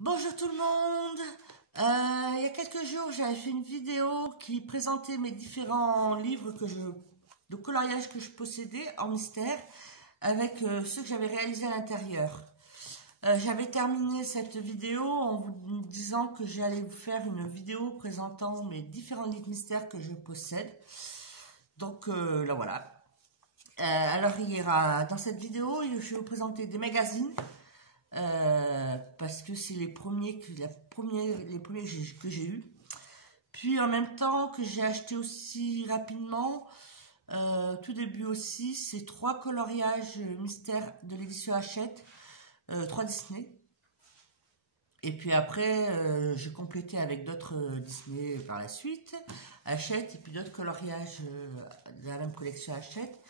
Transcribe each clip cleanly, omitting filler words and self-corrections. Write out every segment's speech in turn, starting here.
Bonjour tout le monde. Il y a quelques jours, j'avais fait une vidéo qui présentait mes différents livres de coloriage que je possédais en mystère avec ceux que j'avais réalisés à l'intérieur. J'avais terminé cette vidéo en vous disant que j'allais vous faire une vidéo présentant mes différents livres mystères que je possède. Donc là voilà. Alors dans cette vidéo, je vais vous présenter des magazines. Parce que c'est les premiers que j'ai eu. Puis en même temps que j'ai acheté aussi rapidement, tout début aussi, c'est 3 coloriages mystères de l'édition Hachette, 3 Disney. Et puis après, j'ai complété avec d'autres Disney par la suite, Hachette, et puis d'autres coloriages de la même collection Hachette,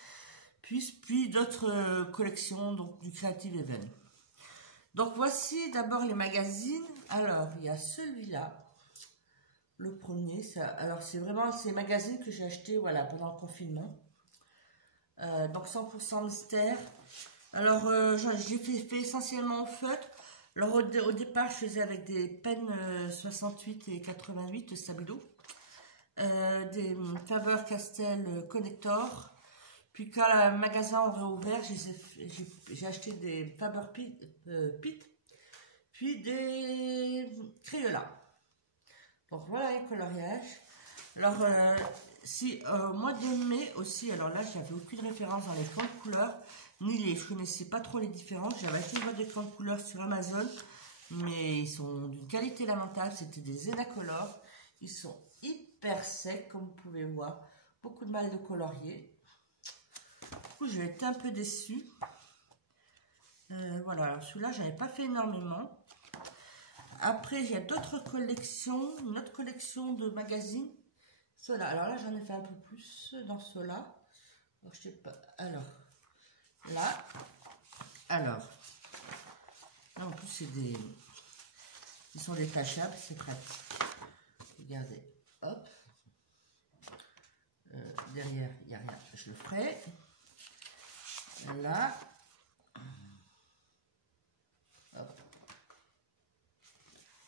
puis d'autres collections donc, du Creative Event. Donc voici d'abord les magazines. Alors il y a celui-là, le premier. Alors c'est vraiment ces magazines que j'ai acheté voilà pendant le confinement. Donc 100% mystère. Alors j'ai fait essentiellement en feutre. Alors au départ je faisais avec des pennes 68 et 88 Stabilo, des Faber-Castell Connector. Puis quand le magasin a réouvert, j'ai acheté des Faber-Pit, puis des Crayola. Donc voilà les coloriages. Alors si au mois de mai aussi, alors là j'avais aucune référence dans les crayons de couleur, je connaissais pas trop les différences. J'avais acheté des crayons de couleur sur Amazon, mais ils sont d'une qualité lamentable. C'était des Zenacolor. Ils sont hyper secs comme vous pouvez voir. Beaucoup de mal de colorier. Du coup, j'ai été un peu déçue. Voilà, alors celui-là, j'avais pas fait énormément. Après, il y a d'autres collections, une autre collection de magazines. Ceux-là, alors là, j'en ai fait un peu plus dans ceux-là. Je sais pas. Alors, là. Alors, là, en plus, c'est des. Ils sont détachables, c'est pratique. Regardez, hop. Derrière, il n'y a rien, je le ferai. Là, hop,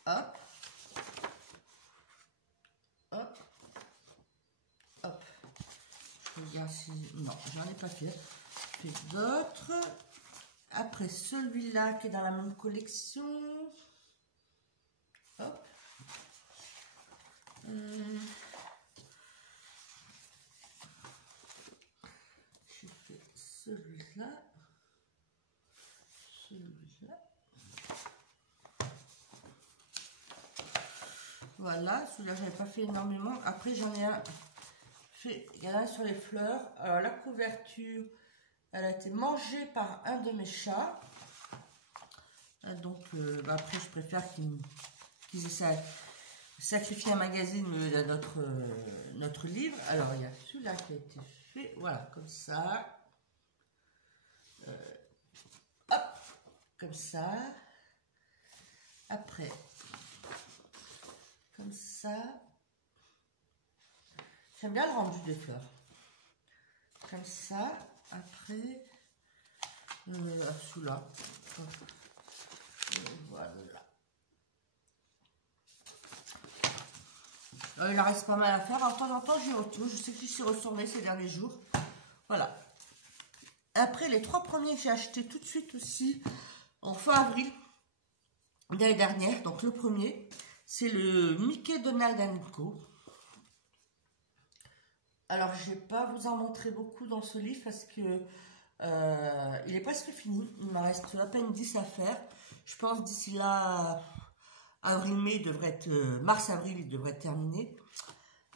hop, hop, hop. Je regarde si... Non, j'en ai pas fait. J'ai fait d'autres. Après celui-là qui est dans la même collection. Hop. J'ai fait celui-là. Celui-là. Voilà, celui-là j'avais pas fait énormément. Après j'en ai un fait, il y en a un sur les fleurs. Alors la couverture, elle a été mangée par un de mes chats. Donc après je préfère qu'ils essaient de sacrifier un magazine à notre livre. Alors il y a celui-là qui a été fait, voilà, comme ça. Hop, comme ça. Après, comme ça. J'aime bien le rendu des fleurs. Comme ça. Après, celui-là. Voilà. Il en reste pas mal à faire. Alors, de temps en temps, j'y retourne. Je sais que j'y suis retournée ces derniers jours. Voilà. Après, les 3 premiers que j'ai achetés tout de suite aussi, en fin avril de l'année dernière. Donc, le premier, c'est le Mickey Donald & Co. Alors, je ne vais pas vous en montrer beaucoup dans ce livre parce que il est presque fini. Il me reste à peine 10 à faire. Je pense d'ici là, avril-mai, mars-avril, il devrait être terminé.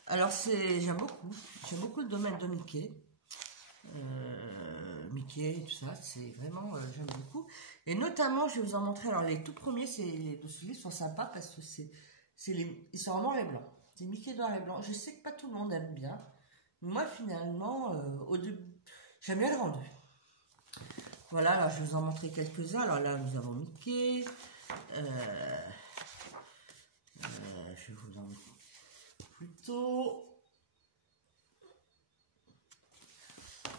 Alors, j'aime beaucoup le domaine de Mickey. Mickey, tout ça, c'est vraiment, j'aime beaucoup. Et notamment, je vais vous en montrer, alors les tout premiers de ce livre sont sympas parce que ils sont en noir et blanc. C'est Mickey noir et blanc. Je sais que pas tout le monde aime bien. Moi, finalement, au début, j'aime bien le rendu. Voilà, alors je vais vous en montrer quelques-uns. Alors là, nous avons Mickey. Je vais vous en montrer plutôt.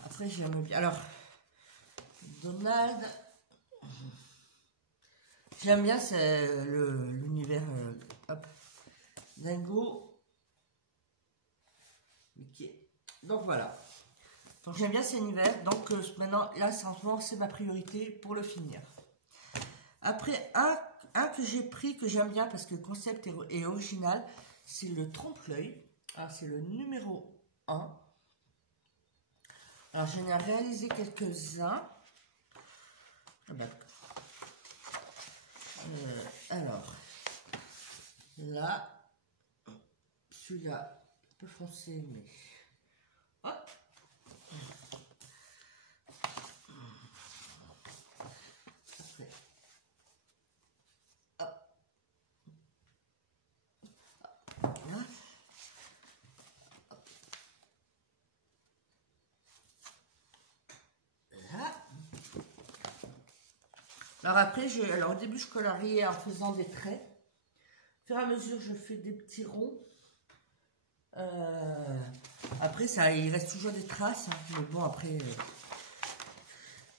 Après, j'aime bien. Alors, Donald. J'aime bien, c'est l'univers Dingo. Mickey. Donc voilà. Donc j'aime bien cet univers. Donc maintenant, là, en ce moment, c'est ma priorité pour le finir. Après, un que j'ai pris, que j'aime bien parce que le concept est original, c'est le trompe-l'œil. Alors, c'est le numéro 1. Alors, j'en ai réalisé quelques-uns. Alors, là, celui-là, un peu foncé, mais... Hop. Après, hop. Voilà. Là. Alors après, au début, je coloriais en faisant des traits. Au fur et à mesure, je fais des petits ronds. Après, il reste toujours des traces. Hein. Mais bon, après,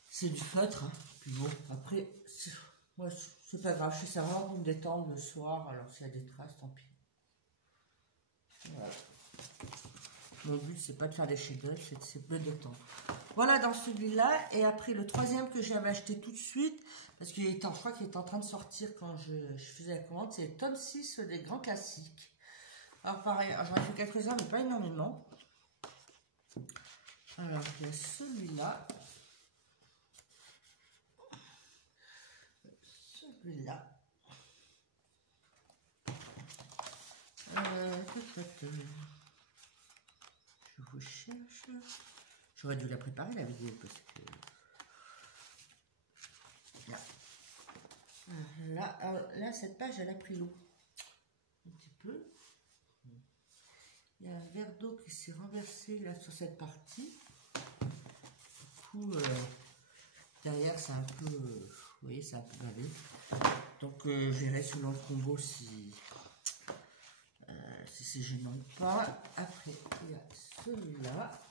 c'est du feutre. Hein. Puis bon, après, moi, c'est pas grave. Je fais ça vraiment pour me détendre le soir. Alors, s'il y a des traces, tant pis. Voilà. Mon but, c'est pas de faire des chefs-d'œuvre, c'est de détendre. Voilà dans celui-là. Et après, le troisième que j'avais acheté tout de suite, parce qu'il était, je crois qu'il était en train de sortir quand je faisais la commande, c'est le tome 6 des grands classiques. Alors pareil, j'en ai fait quelques-uns, mais pas énormément. Alors, il y a celui-là. Celui-là. Je vous cherche. J'aurais dû la préparer la vidéo parce que... Là. Là, cette page, elle a pris l'eau. Un petit peu. Il y a un verre d'eau qui s'est renversé là sur cette partie. Du coup, derrière, c'est un peu... vous voyez, c'est un peu bavé. Donc, je verrai selon le combo si c'est gênant ou pas. Après, il y a celui-là.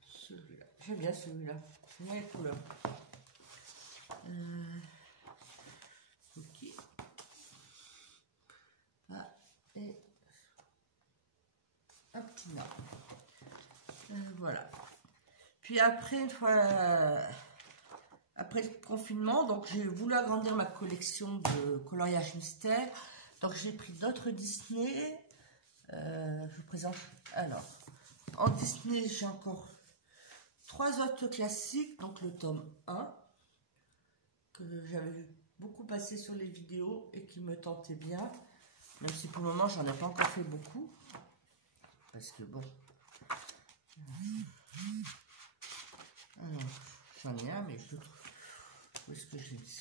Celui-là. J'aime bien celui-là. J'aime bien les couleurs. Ok. Ah, et un petit nain. Voilà. Puis après, une fois... après le confinement, donc j'ai voulu agrandir ma collection de coloriage mystère. Donc j'ai pris d'autres Disney. Je vous présente. Alors, en Disney, j'ai encore 3 autres classiques. Donc le tome 1, que j'avais vu beaucoup passer sur les vidéos et qui me tentait bien. Même si pour le moment, j'en ai pas encore fait beaucoup. Parce que bon. Alors, j'en ai un, mais je le trouve. Où est-ce que j'ai mis?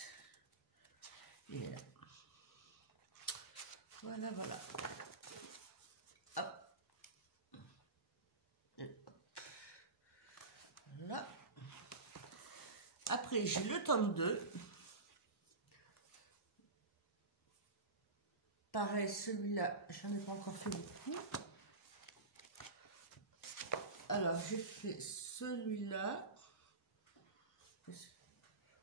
Et là. Voilà, voilà. Hop. Et hop. Là. Après, j'ai le tome 2. Pareil, celui-là, j'en ai pas encore fait beaucoup. Alors, j'ai fait celui-là.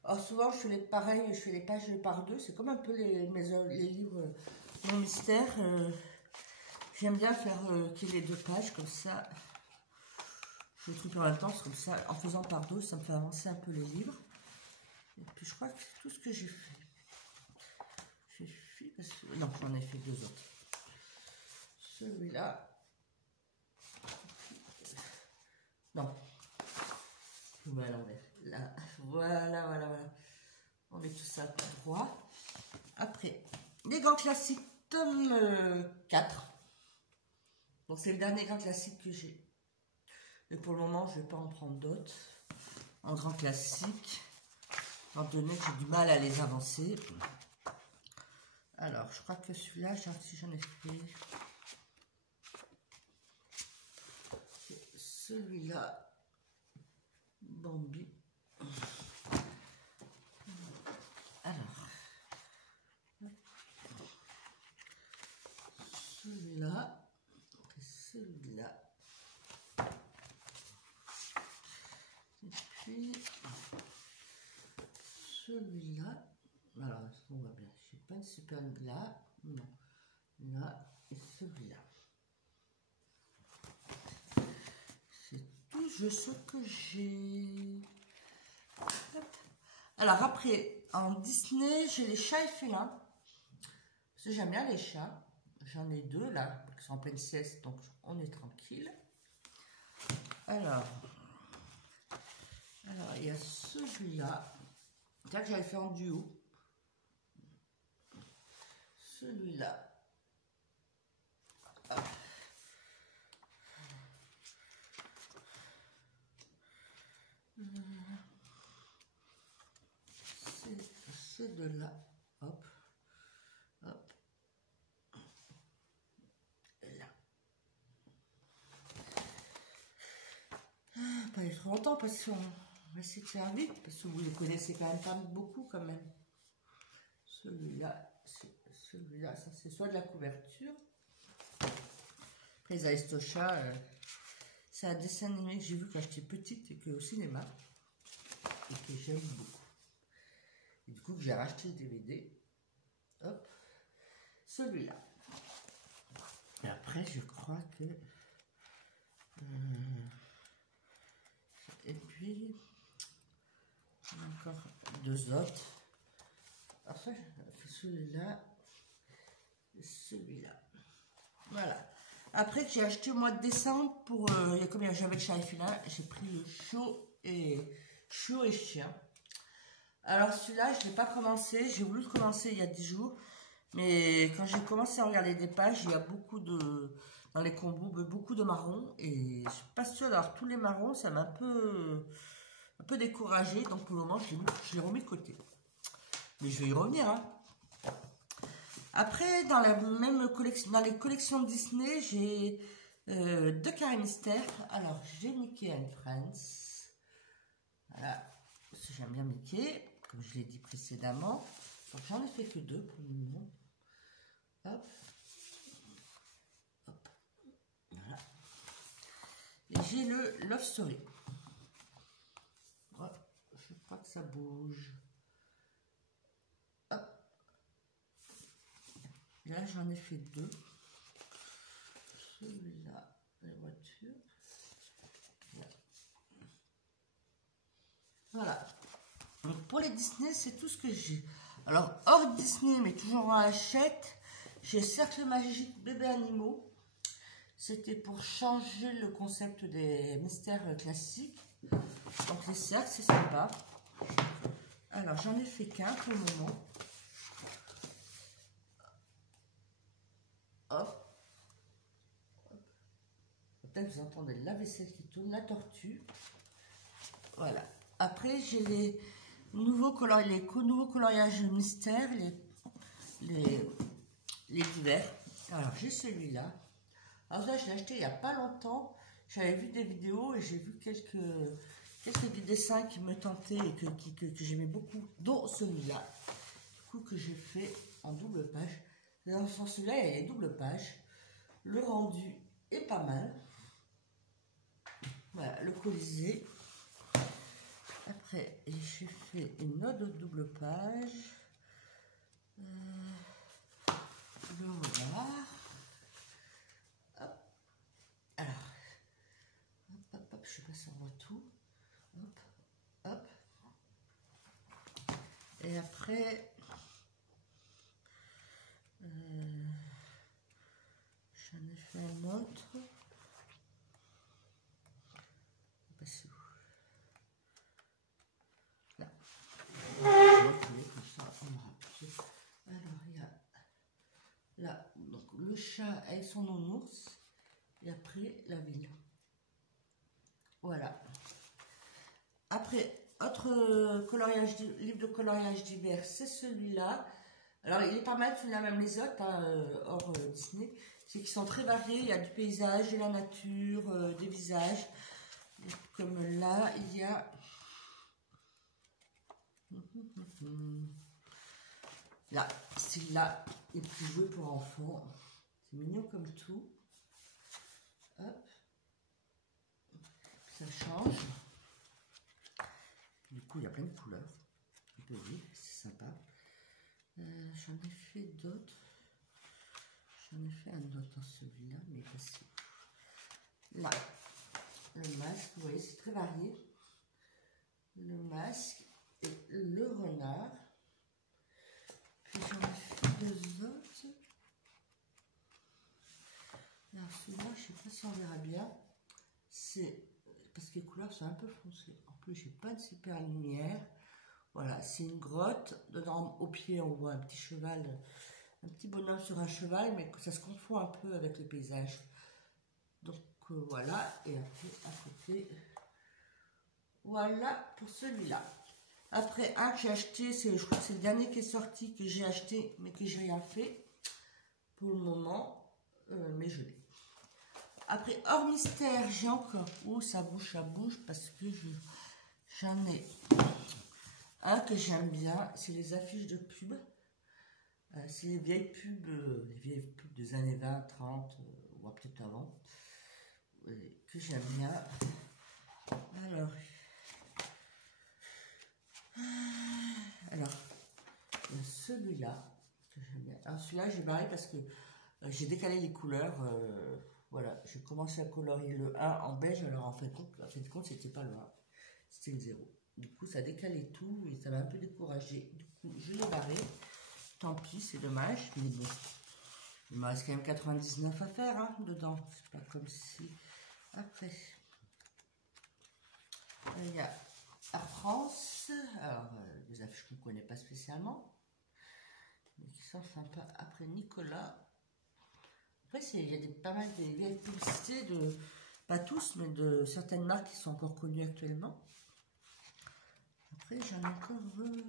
Alors, souvent, je fais je fais les pages par deux. C'est comme un peu les livres mon mystère. J'aime bien faire qu'il y ait les 2 pages, comme ça. Je truc en même temps, c'est comme ça. En faisant par deux, ça me fait avancer un peu les livres. Et puis, je crois que c'est tout ce que j'ai fait. J'ai fait parce que... Non, j'en ai fait 2 autres. Celui-là. Non. Je mets à l'envers. Là. Voilà, voilà, voilà. On met tout ça à droit. Après, les grands classiques, tome 4. Donc, c'est le dernier grand classique que j'ai. Mais pour le moment, je ne vais pas en prendre d'autres. En grand classique. Étant donné que j'ai du mal à les avancer. Alors, je crois que celui-là, si j'en ai fait. Celui-là. Bambi. Alors. Celui-là. Et celui-là. Et puis. celui-là. Alors, est-ce qu'on voit bien? Je n'ai pas une super là. Non. Là et celui-là. C'est tout ce que j'ai. Alors après, en Disney, j'ai les chats et félins. Parce que j'aime bien les chats. J'en ai deux là, qui sont en pleine sieste, donc on est tranquille. Alors il y a celui-là. C'est là que j'avais fait en duo. Celui-là. C'est de là. Hop. Hop. Et là. Pas aller trop longtemps parce qu'on va essayer de faire vite. Parce que vous les connaissez quand même pas beaucoup quand même. Celui-là, celui-là, ça c'est soit de la couverture. Après les Aristochats, c'est un dessin animé que j'ai vu quand j'étais petite et que au cinéma. Et que j'aime beaucoup. Et du coup, j'ai racheté le DVD. Hop. Celui-là. Et après, je crois que... et puis... encore deux autres. Après, celui-là. Et celui-là. Voilà. Après que j'ai acheté au mois de décembre pour... il y a combien? J'avais le chat et félin. J'ai pris le chiot et chien. Alors celui-là, je ne l'ai pas commencé. J'ai voulu le commencer il y a 10 jours. Mais quand j'ai commencé à regarder des pages, il y a beaucoup de... Dans les combos, beaucoup de marrons. Et je ne suis pas sûre d'avoir tous les marrons. Ça m'a un peu découragée. Donc pour le moment, je l'ai remis de côté. Mais je vais y revenir. Hein. Après, dans la même collection, dans les collections Disney, j'ai deux carrés mystères. Alors, j'ai Mickey and Friends. Voilà. Parce que j'aime bien Mickey, comme je l'ai dit précédemment. Donc, j'en ai fait que deux pour le moment. Hop. Hop. Voilà. Et j'ai le Love Story. Ouais, je crois que ça bouge. Hop. Là, j'en ai fait deux. Celui-là, la voiture. Voilà. Donc, pour les Disney, c'est tout ce que j'ai. Alors, hors Disney, mais toujours en hachette, j'ai Cercle Magique Bébé Animaux. C'était pour changer le concept des mystères classiques. Donc, les cercles, c'est sympa. Alors, j'en ai fait qu'un pour le moment. Hop. Peut-être vous entendez la vaisselle qui tourne, la tortue. Voilà. Après, j'ai les nouveaux coloriages mystères, les divers. Alors, j'ai celui-là. Alors là, je l'ai acheté il n'y a pas longtemps. J'avais vu des vidéos et j'ai vu quelques dessins qui me tentaient et que j'aimais beaucoup, dont celui-là. Du coup, que j'ai fait en double page. Dans ce sens-là, il y a les doubles pages. Le rendu est pas mal. Voilà, le Colisée. Après, j'ai fait une autre double page. Le regard. Hop. Alors, hop, je sais pas si on voit tout. Hop, hop. Et après, j'en ai fait un autre. Passer où? Là. Alors, il y a là, donc le chat avec son nounours. Et après, la ville. Voilà. Après, autre coloriage, livre de coloriage divers, c'est celui-là. Alors, il est pas mal, celui-là, même les autres, hein, hors Disney. C'est qu'ils sont très variés. Il y a du paysage, de la nature, des visages. Comme là, il y a... Là, celui-là est plus joué pour enfants. C'est mignon comme tout. Hop. Ça change. Du coup, il y a plein de couleurs. Vous pouvez voir. j'en ai fait d'autres. J'en ai fait un autre dans celui-là, mais voici. Là, le masque, vous voyez, c'est très varié. Le masque et le renard. Puis j'en ai fait deux autres. Alors celui-là, je ne sais pas si on verra bien. C'est parce que les couleurs sont un peu foncées. En plus, j'ai pas de super lumière. Voilà, c'est une grotte. Dedans, au pied, on voit un petit cheval, un petit bonhomme sur un cheval, mais ça se confond un peu avec le paysage. Donc voilà, et après à côté, voilà pour celui-là. Après, un que j'ai acheté, je crois que c'est le dernier qui est sorti, que j'ai acheté, mais que j'ai rien fait pour le moment, mais je l'ai. Après, hors mystère, j'ai encore, ça bouge, parce que j'en ai un que j'aime bien, c'est les affiches de pub. C'est les vieilles pubs des années 20, 30, ou peut-être avant, que j'aime bien. Alors celui-là, que j'aime bien. Alors celui-là, j'ai barré parce que j'ai décalé les couleurs. Voilà, j'ai commencé à colorier le 1 en beige, alors en fin de compte, c'était pas le 1, c'était le 0. Du coup, ça décalait tout et ça m'a un peu découragé. Du coup, je l'ai barré. Tant pis, c'est dommage, mais bon, il me reste quand même 99 à faire hein, dedans. C'est pas comme si. Après, il y a Air France. Alors, des affiches qu'on ne connaît pas spécialement, mais qui sont sympas. Après, Nicolas. Après, il y a pas mal de vieilles publicités, pas tous, mais de certaines marques qui sont encore connues actuellement. Après, j'en ai encore deux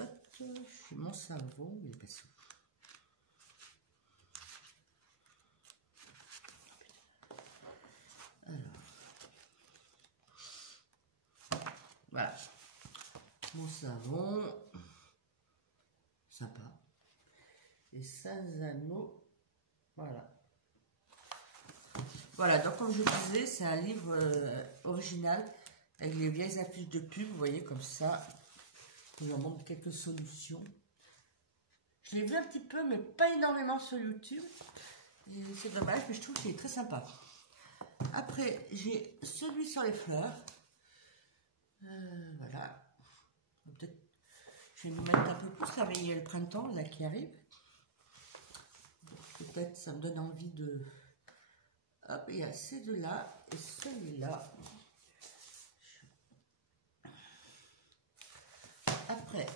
autres. C'est mon savon, il est passé. Alors, voilà, mon savon, sympa. Et Sanzano, voilà. Voilà, donc comme je vous disais, c'est un livre original avec les vieilles affiches de pub, vous voyez, comme ça. Je vous en montre quelques solutions. Je l'ai vu un petit peu, mais pas énormément sur YouTube. C'est dommage, mais je trouve qu'il est très sympa. Après, j'ai celui sur les fleurs. Voilà. Peut-être, je vais me mettre un peu plus là, mais il y a le printemps là qui arrive. Peut-être ça me donne envie de... Hop, il y a ces deux-là et celui-là. Après,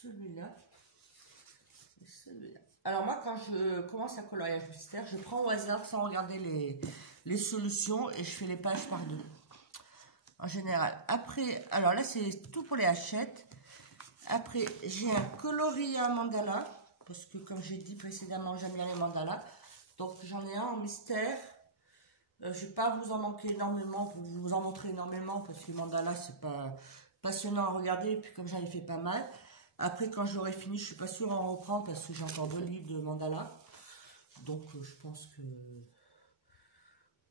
celui-là et celui-là. Alors moi, quand je commence un coloriage mystère, je prends au hasard sans regarder les solutions et je fais les pages par deux. En général. Après, alors là, c'est tout pour les hachettes. Après, j'ai un coloris à mandala, parce que comme j'ai dit précédemment, j'aime bien les mandalas. Donc j'en ai un en mystère. Je ne vais pas vous en manquer énormément, pour vous en montrer énormément, parce que mandala, c'est pas passionnant à regarder, et puis comme j'en ai fait pas mal. Après, quand j'aurai fini, je suis pas sûre à en reprendre, parce que j'ai encore 2 livres de mandala. Donc je pense que...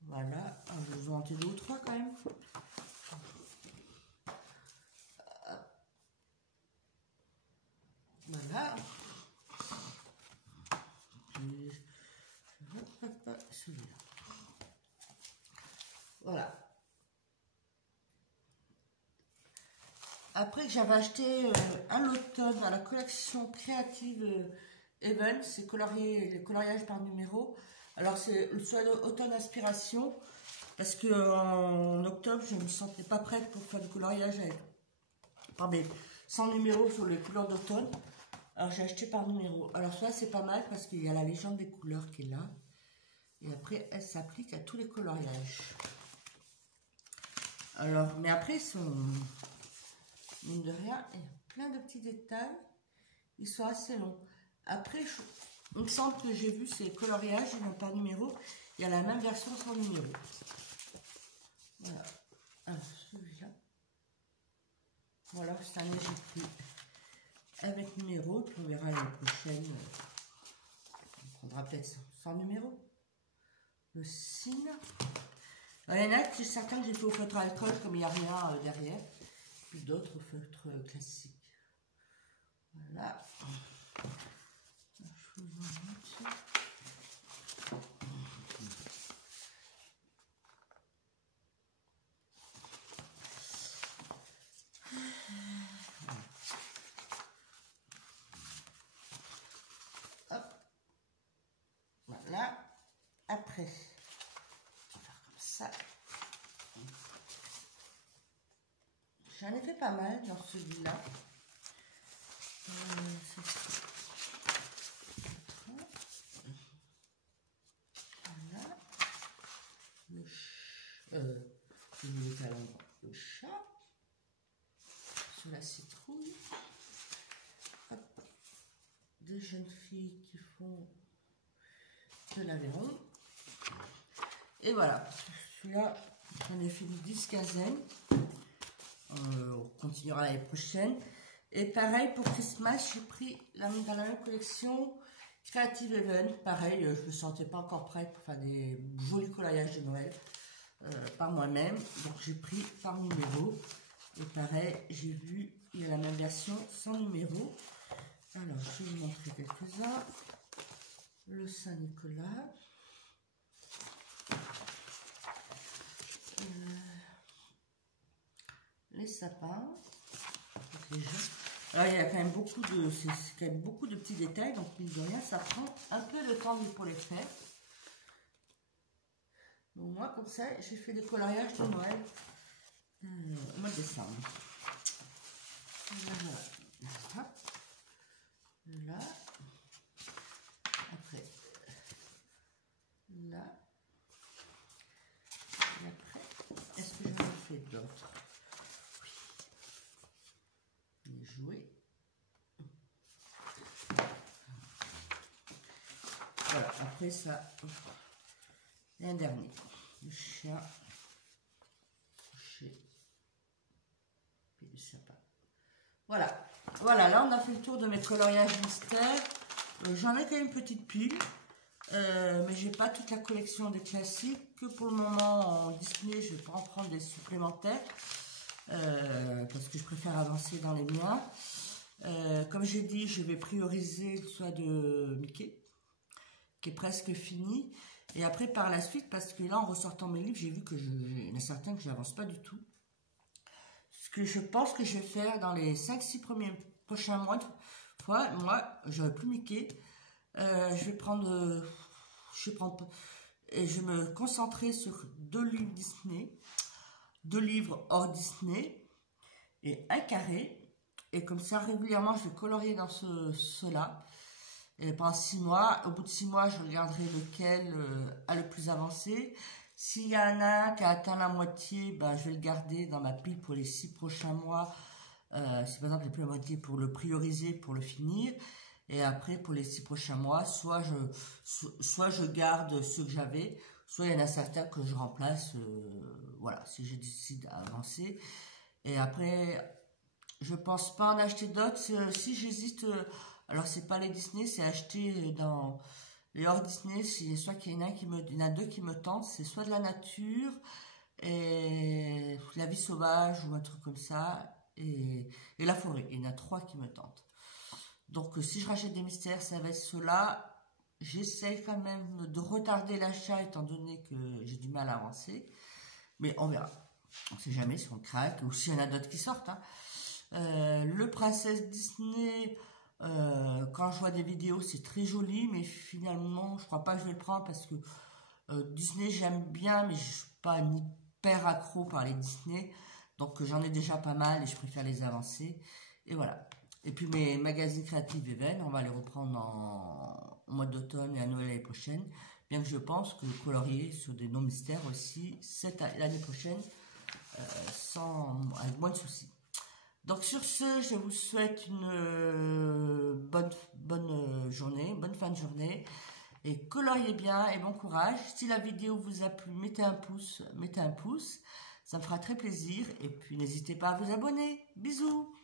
Voilà, je vais vous en montrer 2 ou 3 quand même. Voilà. Celui-là. Voilà. Après, j'avais acheté à l'automne à la collection créative Even, c'est les coloriages par numéro. Alors, c'est soit l'automne inspiration, parce qu'en octobre, je ne me sentais pas prête pour faire du coloriage sans numéro sur les couleurs d'automne. Alors, j'ai acheté par numéro. Alors, ça, c'est pas mal parce qu'il y a la légende des couleurs qui est là. Et après, elle s'applique à tous les coloriages. Alors, mais après, ils sont... Mine de rien, il y a plein de petits détails. Ils sont assez longs. Après, il me semble que j'ai vu ces coloriages, ils n'ont pas numéro. Il y a la même version sans numéro. Voilà. Alors, celui-là. Voilà, c'est un léger prix avec numéro. Puis on verra l'année prochaine. On prendra peut-être sans numéro. Le signe. Alors, il y en a que certains que j'ai fait au feutre à alcool, comme il n'y a rien derrière. Puis d'autres au feutre classique. Voilà. Je vous en montre. Hop. Voilà. Après, on va faire comme ça. J'en ai fait pas mal dans celui-là. Voilà. Le chat. Sur la citrouille. Hop. Des jeunes filles qui font de l'Aveyron. Et voilà. Celui-là, j'en ai fait une 10-15aine. On continuera l'année prochaine. Et pareil pour Christmas, j'ai pris dans la même collection Creative Even. Pareil, je ne me sentais pas encore prête pour faire des jolis coloriages de Noël par moi-même. Donc j'ai pris par numéro. Et pareil, j'ai vu, il y a la même version sans numéro. Alors, je vais vous montrer quelques-uns. Le Saint-Nicolas. Les sapins. Alors, il y a quand même beaucoup de, c'est quand même beaucoup de petits détails, donc mine de rien, ça prend un peu de temps pour les faire. Donc moi, comme ça, j'ai fait des coloriages de Noël au mois de décembre. Voilà. Là. Après. Là. Et après, est-ce que j'en ai fait d'autres? Oui. Les jouets. Voilà, après ça, et un dernier. Le chat. Couché. Et le sapin. Voilà. Voilà, là on a fait le tour de mes coloriages mystères. J'en ai quand même une petite pile. Mais j'ai pas toute la collection des classiques. Que pour le moment en Disney, je vais pas en prendre des supplémentaires. Parce que je préfère avancer dans les miens. Comme j'ai dit, je vais prioriser le soit de Mickey, qui est presque fini. Et après, par la suite, parce que là, en ressortant mes livres, j'ai vu que il y en a certains que je n'avance pas du tout. Ce que je pense que je vais faire dans les 5-6 prochains mois, moi, je n'aurai plus Mickey. Je vais prendre, et je vais me concentrer sur 2 livres Disney, 2 livres hors Disney et un carré. Et comme ça, régulièrement, je vais colorier dans cela. Et pendant 6 mois, au bout de 6 mois, je regarderai lequel a le plus avancé. S'il y en a un qui a atteint la moitié, ben, je vais le garder dans ma pile pour les 6 prochains mois. Si par exemple, il n'y a plus la moitié, pour le prioriser, pour le finir. Et après, pour les 6 prochains mois, soit je garde ceux que j'avais, soit il y en a certains que je remplace, voilà, si je décide d'avancer. Et après, je pense pas en acheter d'autres. Si j'hésite, alors c'est pas les Disney, c'est acheter dans les hors Disney. Soit qu'il y en a il y en a 2 qui me tentent, c'est soit de la nature et la vie sauvage ou un truc comme ça, et la forêt. Il y en a 3 qui me tentent. Donc si je rachète des mystères, ça va être ceux-là. J'essaie quand même de retarder l'achat étant donné que j'ai du mal à avancer. Mais on verra. On ne sait jamais si on craque ou s'il y en a d'autres qui sortent. Hein. Le Princesse Disney, quand je vois des vidéos, c'est très joli. Mais finalement, je crois pas que je vais le prendre parce que Disney, j'aime bien. Mais je ne suis pas hyper accro par les Disney. Donc j'en ai déjà pas mal et je préfère les avancer. Et voilà. Et puis mes magazines Creative Even, on va les reprendre au mois d'automne et à Noël l'année prochaine. Bien que je pense que colorier sur des non-mystères aussi l'année prochaine, avec moins de soucis. Donc sur ce, je vous souhaite une bonne journée, bonne fin de journée. Et coloriez bien et bon courage. Si la vidéo vous a plu, mettez un pouce. Ça me fera très plaisir. Et puis n'hésitez pas à vous abonner. Bisous!